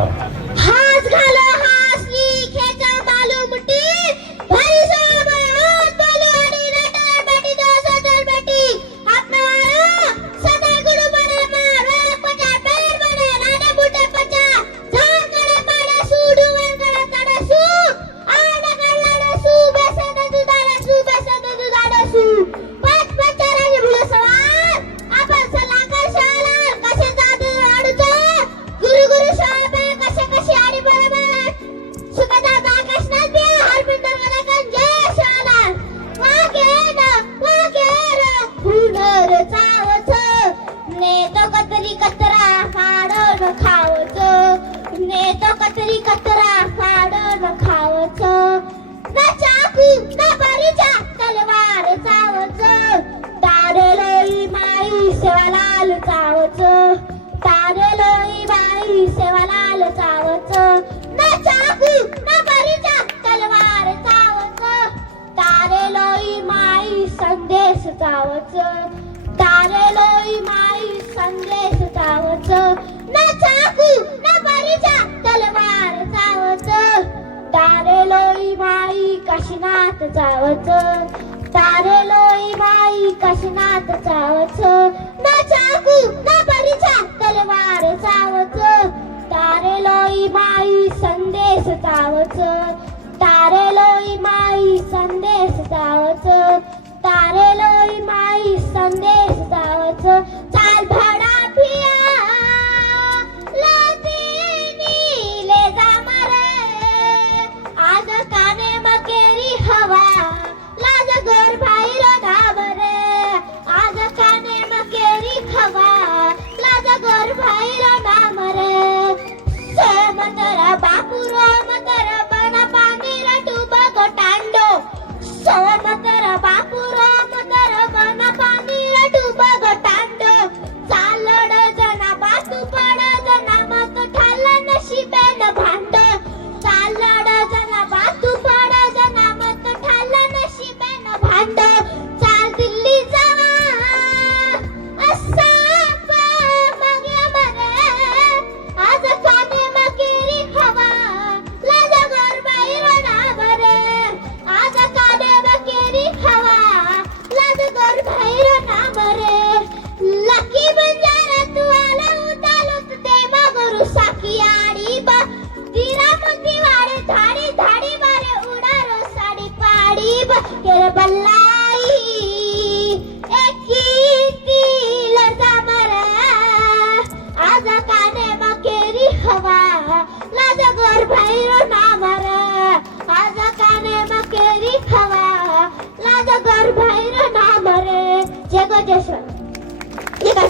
हास घालो हासली खेचा मालू मुठी भरी सोब हात बोलू आणि रटर बेटी दोसर बेटी अपना सदा गुरु बने मार पचा पेर बने नाने बुटे पचा झाड कडे पाडे सूडू कडे तडे सू आडे कडे सू बेसे दे दुधाडे सू बेसे दे दुधाडे सू पाच पचाराचे भुले सवार आपण सलाकर शाळा कसे जादू आडूचे गुरु गुरु शाळा कशी आडी बरोबर सुखदा आकाश नदी हरपिंदर गणकन जय शाला वागे र फुलर चावच ने तो कतरी कतरा फाडून खावच ने तो कतरी कतरा फाडून खावच ना चाकू ना बारीचा तलवार चावच तारलोई माई सेवालाल चावच तारलोई बाई सेवालाल चावच ना चाकू ना बारीचा तलवार चावच तारलोई माई संदेश चावच तारलोई माई संदेश चावच ना चाकू ना बारीचा तलवार चावच तारलोई माई काशीनाथ चावच तारलोई माई काशीनाथ चावच ना चाकू ना बारीचा तलवार चावच तारलोई माई संदेश चावच तारलोई माई संदेश चावच तारलोई माई संदेश चावच चाल भडा फिया लतीनी ले जा मारे आज काने मकेरी हवा लाज घर बाहेर घाबरे आज काने मकेरी हवा लाज घर बाहेर नामरे सोमतर बापू रोमतर बना पाणी रटूब गोटांडो सोमतर बापू रोमतर बना पाणी रटूब गोटांडो चालड जना बातू पड जना मत ठाल नशिबेन भांड चालड जना बातू पड जना मत ठाल नशिबेन भांड चाल दिल्ली जावा असा मगे मरे आज काने मकेरी हवा लाज घर बाहेर नामरे आज काने मकेरी हवा लाज घर बाहेर नामरे लकी बंजारा तू आला उतालो ते मगरू साकी आडी बा दिरा मुंदी वाडे धाडी धाडी मारे उडारो साडी पाडी बा केर बल्लाई एकी तिल जामरा आज काने मकेरी हवा लाज घर बाहेर